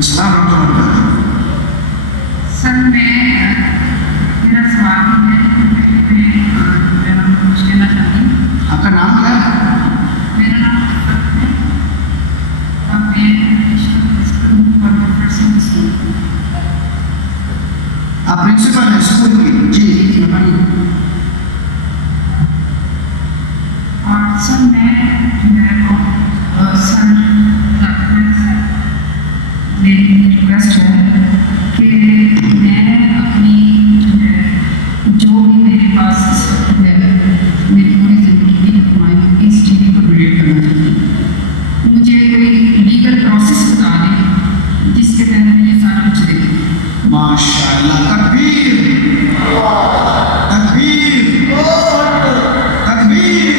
Sir मेरा सवाल है कुछ कहना चाहती हूँ। आपका नाम क्या है? मेरा नाम है और मैं आप प्रिंसिपल है स्कूल की? जी बताइए। और सर मेरे को सर मेरी रिक्वेस्ट है कि मैं अपनी जो भी मेरे पास है मेरी पूरी ज़िंदगी की कमाई इस टीवी को डोनेट करना चाहती हूँ। मुझे कोई लीगल प्रोसेस बता दें जिसके तहत ये सारा कुछ देखें। माशाअल्लाह, तकबीर तकबीर तकबीर।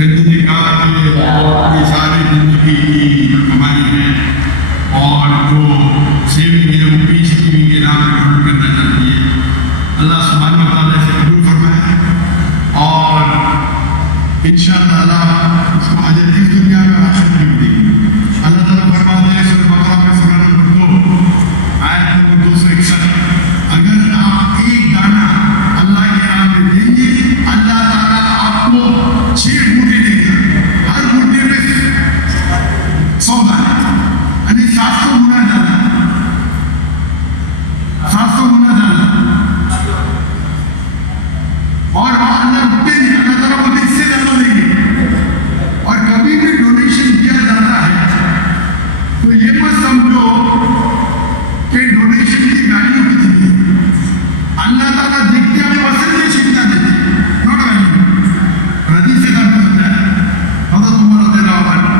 ने कहा कि अपनी सारी जिंदगी की जो कमाई है और जो सेविंग है वो पीस टीवी के नाम पर डोनेट करना चाहती है। अल्लाह सुब्हानहू व तआला से कबूल फरमाए और इंशाअल्लाह उसको अजर इस दुनिया में आखिरत में देगी। अल्लाह ताला फरमाते हैं सूरह बकरा में सूरह नंबर 2 आयत नंबर 261, अगर आप एक दाना अल्लाह के नाम में देंगे अल्लाह ताला आपको 6 बूटे देगा, हर बूटे में 100 दाने यानी 700 गुना ज्यादा, 700 गुना ज्यादा। और अल्लाह रुकते नहीं, अल्लाह ताला बोलते इससे ज्यादा देंगे। और कभी भी डोनेशन किया जाता है तो ये मत समझो कि डोनेशन की वैल्यू कितनी है। अल्लाह ताला देखते हैं पसंद है कितना देते, नॉट वैल्यू। रजी से काम करता है हज़रत उमर रज़ियल्लाहु अन्हु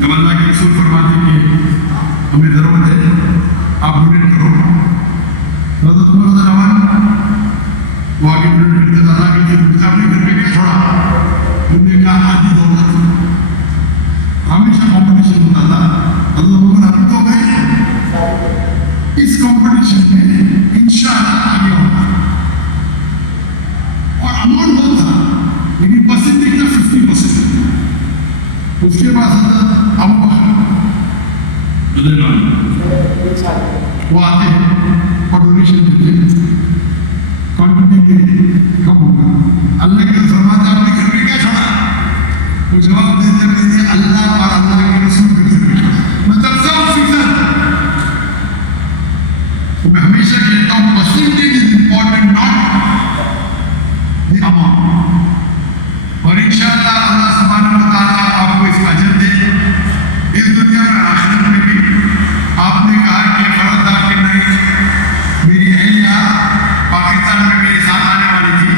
जब अल्लाह के रसूल फरमाते कि हमें ज़रूरत है आप डोनेट करो, हज़रत उमर रज़ियल्लाहु अन्हु वो आगे डोनेट करते थे। अल्लाह के रसूल अपने घर पे क्या छोड़ा, उन्होंने कहा आधी दौलत। हमेशा कॉम्पिटिशन होता था, हज़रत उमर हम तो गए इस कॉम्पिटिशन में इंशाअल्लाह आगे होगा। और अमाउंट बहुत था लेकिन परसेंट कितना 50%। उसके बाद अबू बकर वो आते हैं और डोनेशन देते हैं, क्वांटिटी कम होगा। अल्लाह के फरमाते आपने घर में क्या छोड़ा, वो जवाब देते मैंने अल्लाह और अल्लाह के रसूल के घर में छोड़ा। मतलब 100%। तो मैं हमेशा कहता हूँ percentage is important, not the amount. और इंशाअल्लाह अल्लाह सुब्हानहू व तआला आपको इसका अजर दे इस दुनिया में आखिरत में भी। आपने कहा कि फर्ज कि नहीं, मेरी अहलिया पाकिस्तान में मेरे साथ आने वाली थी,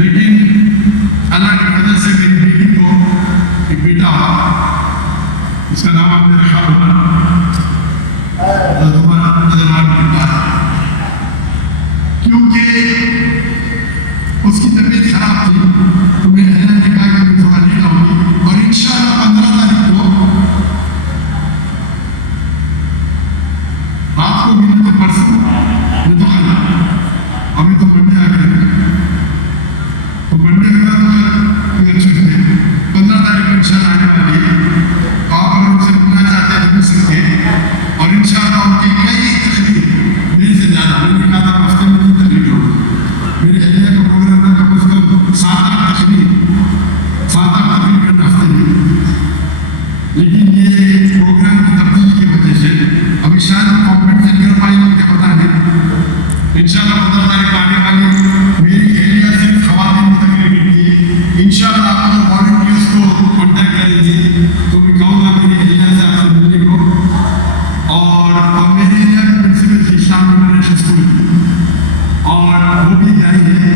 लेकिन अल्लाह की मदद से मेरी बेटी को एक बेटा हुआ, उसका नाम आपने रखा होगा क्योंकि उसकी तबीयत खराब थी तो मैं अहलिया ने कहा कि मैं थोड़ा लेट आऊंगी। और इंशाअल्लाह 15 तारीख को रात को भी तो परसों मैं तो कल अभी तो मंडे आ गए तो मंडे का तो अच्छे से 15 तारीख को इंशाअल्लाह आने वाली है। तो आप अगर उनसे मिलना चाहते हैं तो मिल सकते हैं। और इंशाअल्लाह उनकी कई तकलीफ मेरे से ज़्यादा, मैंने कहा था हफ्ते में 3 तकलीफ होगी। मेरे एरिया का प्रोग्राम था कम से कम 7-8 तकलीफ करना हफ्ते में, लेकिन ये प्रोग्राम की तब्दीली की वजह से अभी शायद कॉम्पिटिशन कर पाएंगे, मुझे पता नहीं। इंशाअल्लाह 15 तारीख को आने वाली मेरी एरिया से खवातीन की तकलीफ थी। इंशाअल्लाह आप लोग वॉलंटियर्स को कॉन्टैक्ट कर लीजिए तो मैं कहूँगा मेरी एरिया से आपसे मिलने को। और मेरी एरिया में प्रिंसिपल इस्लाम इंटरनेशनल स्कूल और वो भी आई है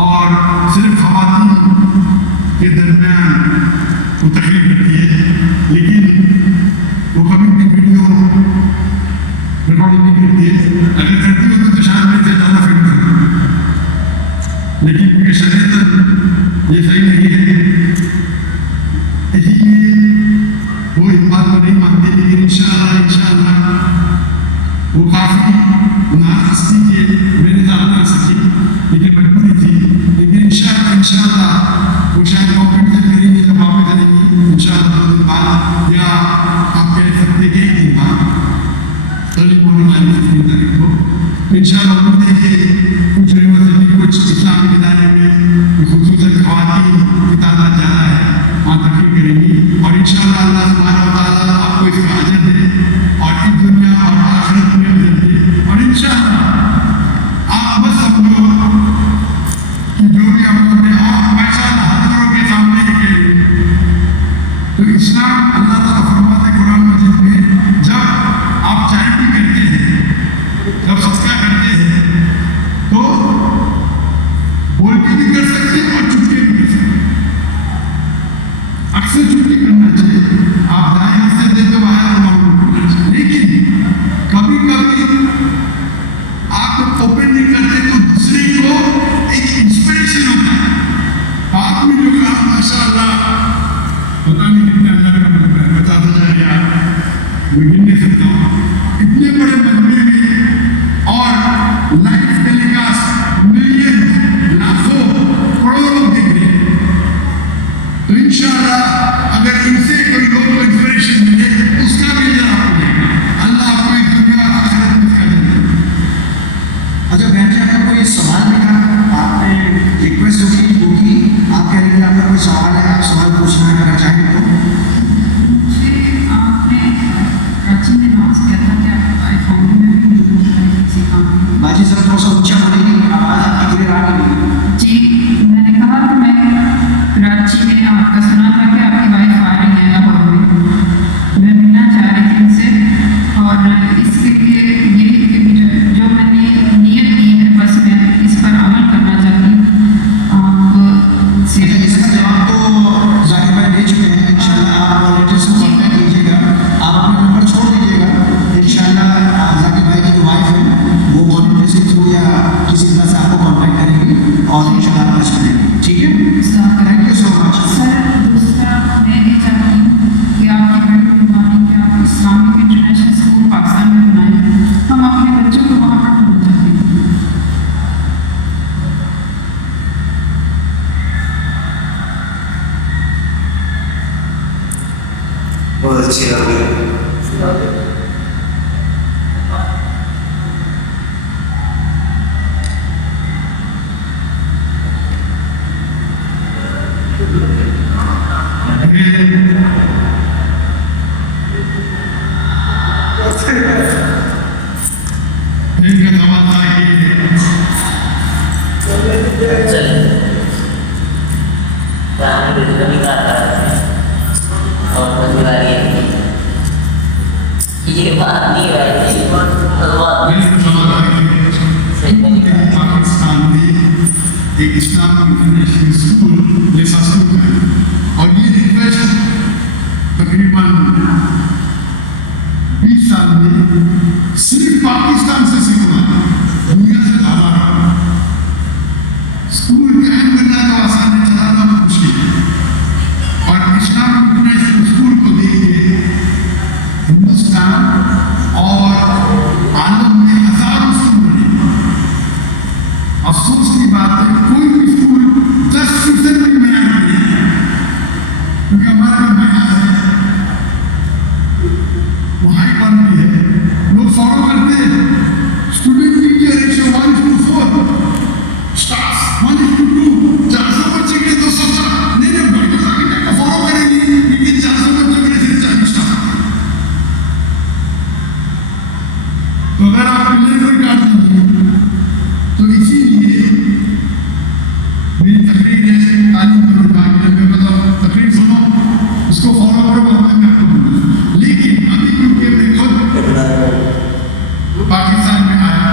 और सिर्फ खवातीन के दरमियान वो तकलीफ करती है, लेकिन वो कभी भी वीडियो रिकॉर्डिंग नहीं करती है। अगर करती हो तो शायद मेरे से ज़्यादा फिट करती है, लेकिन उनके शरीर ये सही नहीं है, इसीलिए वो इस बात को नहीं मानते। लेकिन इंशाअल्लाह वो काफ़ी ना हंसती है, मेरे साथ ना हंसी, लेकिन इंशाल्लाह वो शायद गवर्नमेंट से मेरी भी जब वापस करेंगी इंशाल्लाह 2 दिन बाद या आप कह सकते हैं 1 दिन बाद अर्ली मॉर्निंग आने की 3 तारीख को इंशाल्लाह उन्होंने कुछ यूनिवर्सिटी कुछ इस्लामिक इदारे में खुसूसन ख़वातीन की तादाद ज़्यादा है वहाँ तकरीर करेंगी और इंशाल्लाह अल्लाह सुब्हानहू व तआला आपको इसका अजर दे और इस दुनिया और आखिरत में अजर दे और इंशाल्लाह आप बस समझो कि जो भी हम लोग ने आप माशाअल्लाह हज़ारों के सामने ये कह रही तो इस्लाम अल्लाह ताला फरमाते कुरान मजीद में जब आप चैरिटी करते हैं जब सदका करते हैं तो बोल के भी कर सकते हैं और चुप के भी कर सकते हैं अक्सर चुप करना चाहिए आप दाएं हाथ से दे तो बाहर मालूम करना चाहिए लेकिन कभी कभी आप ओपन नहीं करते तो दूसरे को एक इंस्पिरेशन होता है आपने जो कहा माशाअल्लाह पता नहीं कितने हजार का मिलता है 50,000 या मैं गिन नहीं सकता हूँ इतने बड़े मजमे में और लाइव टेलीकास्ट मिलियन लाखों करोड़ों लोग देख रहे हैं तो इंशाअल्लाह अगर इनसे कोई लोग को इंस्पिरेशन मिले उसका भी अजर आपको देगा अल्लाह आपको इस दुनिया और आखिरत में इसका अजर देगा। अच्छा बहन जी आपका कोई सवाल लिखा आपने रिक्वेस्ट जो की वो की आप कह रहे हैं कि आपका कोई सवाल है आप सवाल पूछना अगर चाहें तो मुझे आपने प्राचीन में नाम किया था कि आप फैमिली में भी किसी काम में बाजी सर थोड़ा सा ऊंचा बोलेगी आवाज़ आपकी क्लियर आ रही है जी मैंने कहा कि मैं कराची में आपका सुना था कि आपकी वाइफ आ रही है लाहौर में मैं मिलना चाह रही थी उनसे और इसके लिए ये कि जो मैंने नियत की है बस मैं इस पर अमल करना चाहती हूँ आप से इसका जवाब तो जाकिर भाई दे चुके हैं इंशाल्लाह आप वॉलंटियर से कांटेक्ट कीजिएगा आप अपना नंबर छोड़ दीजिएगा इंशाल्लाह जाकिर भाई की जो वाइफ है वो वॉलंटियर के थ्रू या किसी तरह से आपको कांटेक्ट करेंगी और इंशाल्लाह आप मदद करेंगे ठीक है thank you so much sir दूसरा मैं ये चाहती हूँ कि आपकी बड़ी मेहरबानी कि आप इस्लामिक इंटरनेशनल स्कूल पाकिस्तान में बनाएं हम अपने बच्चों को वहाँ पढ़ाना चाहते हैं बहुत अच्छी बात है इनका सवाल था कि ये बात नहीं है पाकिस्तान में एक इस्लामिक इंटरनेशनल स्कूल जैसा स्कूल है और ये रिक्वेस्ट तकरीबन 20 साल में सिर्फ पाकिस्तान से सीखना दुनिया से ज़्यादा स्कूल कायम करना तो आसान है चलाना मुश्किल है और इस्लामिक इंटरनेशनल स्कूल को देखिए हिंदुस्तान और आलम में हजारों स्कूल बने अफसोस की बात है कोई भी स्कूल 10% भी मैार नहीं है क्योंकि हमारा जो मैार है वो हाई क्वालिटी है लोग फॉलो करते हैं स्टूडेंट टीचर रेशियो 1:4 स्टाफ 1:2 400 बच्चे के 200 स्टाफ नहीं डॉक्टर साहब को फॉलो करेंगी लेकिन 400 बच्चे के सिर्फ 40 स्टाफ तो अगर आप पिलर को काट दीजिए तो इसीलिए मेरी तकरीर है तालीम और विभाग में मैं बताऊँ तकरीर सुनो उसको फॉलो करो बाद में आपको बोलूँगा लेकिन अभी क्योंकि मैं खुद पाकिस्तान में आया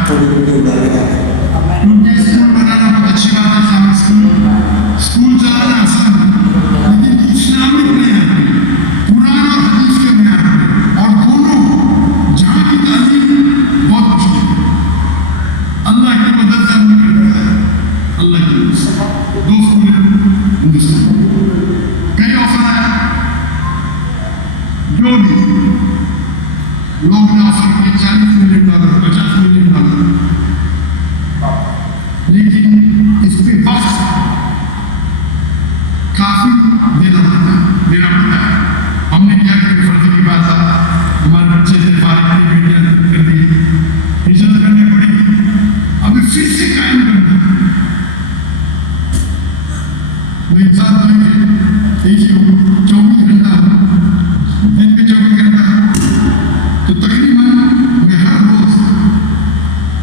उनके स्कूल बनाना बहुत अच्छी बात है इस्लामिक स्कूल चलाना आसान है लेकिन इस्लामिक नहीं है कुरान और हदीस के बयान पे और दोनों जहाँ की तालीम बहुत मुश्किल है अल्लाह की मदद से हमने करता है अल्लाह की मदद से 2 स्कूल हिंदुस्तान कई ऑफर है जो भी लोग ने ऑफर किए $40 मिलियन $50 मिलियन लेकिन इस पे वक्त काफी देना पड़ता है। हमने क्या किया, फर्जी की बात था, हमारे बच्चे थे फारिग थे, बेटियां कर दी, हिजरत करनी पड़ी, अभी फिर से कायम करना। वो इंसान तो एक ही 24 घंटा दिन में 24 घंटा, तो तकरीबन मैं हर रोज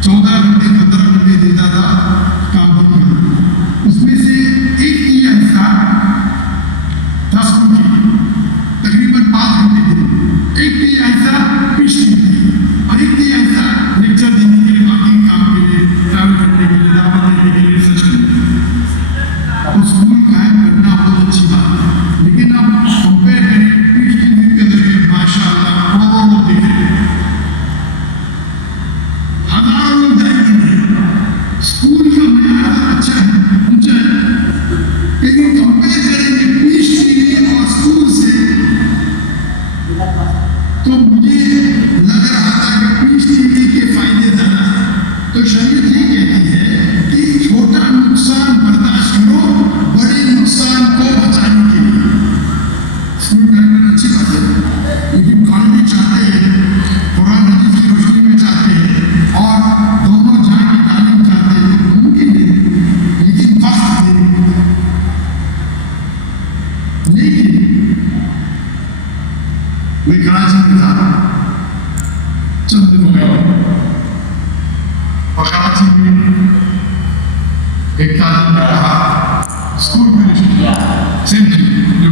14 घंटे 15 घंटे देता था काम करने। उसमें से एक ही हिस्सा 10 घंटे तकरीबन 5 घंटे थे, एक ही हिस्सा पिछली और एक ही हिस्सा लेक्चर देने के लिए, बाकी काम के लिए, ट्रैवल करने के लिए, दावत देने के लिए, रिसर्च करने के लिए। तो स्कूल कायम करना बहुत अच्छी बात है, लेकिन अब कंपेयर करें पीएचडी के जरिए माशाअल्लाह करोड़ों देखें, हजारों लोग जाएंगे। स्कूल का मैार अच्छा है, ऊंचा है, लेकिन कंपेयर करेंगे पीएचडी और स्कूल से, तो मुझे लग रहा था कि पीएचडी के फायदे ज्यादा है। तो शरीयत ये कहती है कि छोटा नुकसान बर्दाश्त करो बड़े नुकसान को बचाने के लिए। स्कूल टाइम में अच्छी बात है, लेकिन कॉलेज चाहते हैं, कुरान हदीस की रोशनी में चाहते हैं, और दोनों जहां की तालीम चाहते हैं, तो मुमकिन नहीं, लेकिन वक्त दें। लेकिन मैं कराची में था चंद दिनों पहले, और कराची में एक तालीम ने कहा स्कूल में सेंट्री जो